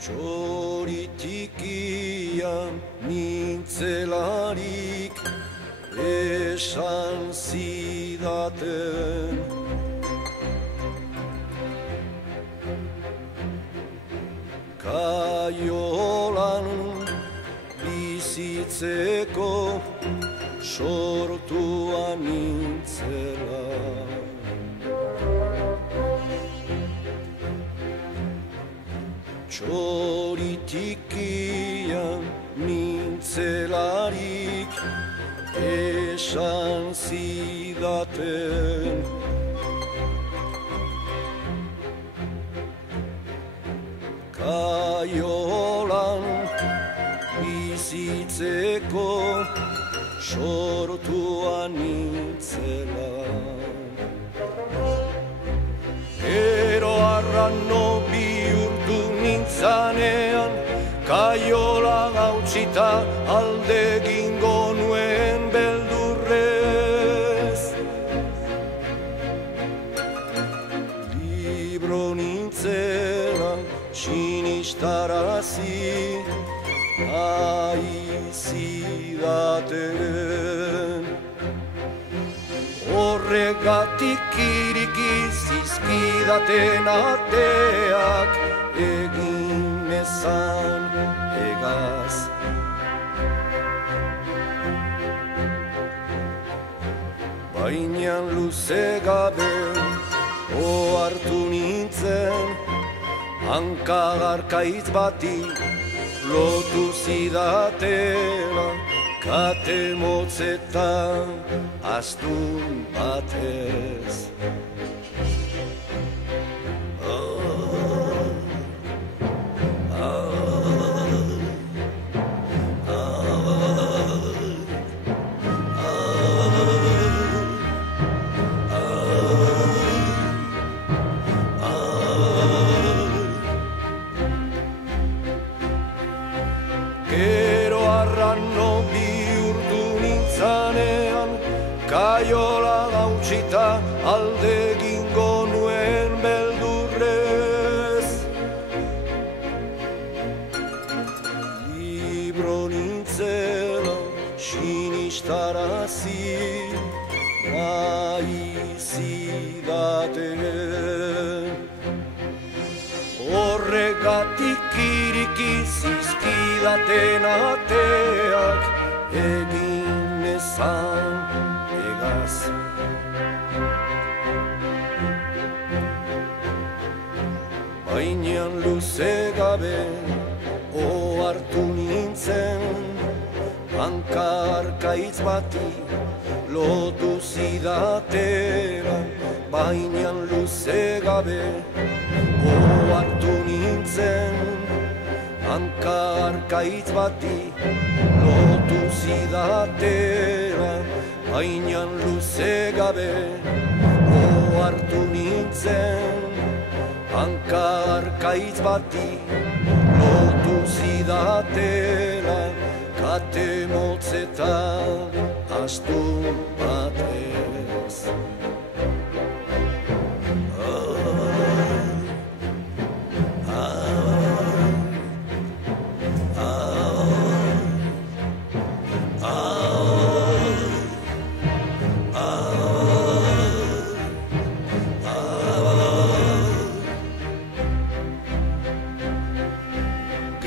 Txoritikian nintzelarik esan zidaten, kaiolan bizitzeko sortua nintzela. Txoritikian nintzelarik esan zidaten, kaiolan bizitzeko sortua nintzela. Gero arrano bihurtu nintzanean, kaiola hautsita alde egingo nuen beldurrez. Libro nintzela sinistarazi zidaten, horregatik iriki zizkidaten ateak egin ezan egaz. Baina luze gabe ohartu nintzen, hanka harkaitz bati lotu zidatela, kate motzetan astun batez. Gero arrano bihurtu nintzanean, kaiola hautsita alde egingo nuen beldurrez. Libro nintzela sinistarazi zidaten, horregatik iriki zizkidaten ateak egin ezan egaz. Baina luze gabe ohartu nintzen, hanka harkaitz bati lotu zidatela. Baina luze gabe ohartu nintzen, hanka harkaitz bati lotu zidatela. Baina luze gabe ohartu nintzen, hanka harkaitz bati lotu zidatela, kate motzetan astun batez.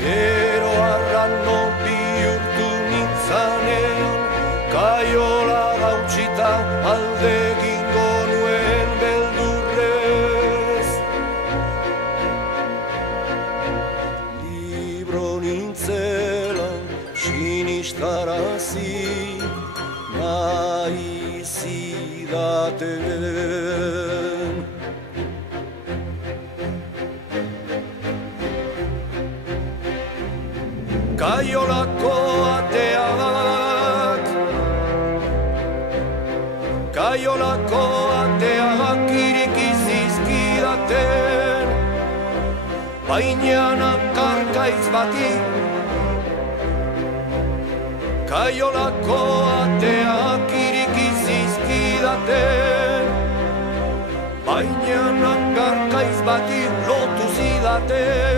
Gero arrano bihurtu nintzanean, kaiola hautsita alde egingo nuen beldurrez. Libro nintzela sinistarazi zidaten, kaiolako ateak, kaiolako ateak iriki zizkidaten, baina hankarka arraiz bati. Kaiolako ateak iriki zizkidaten, baina hangarkaiz bati lotu zidaten.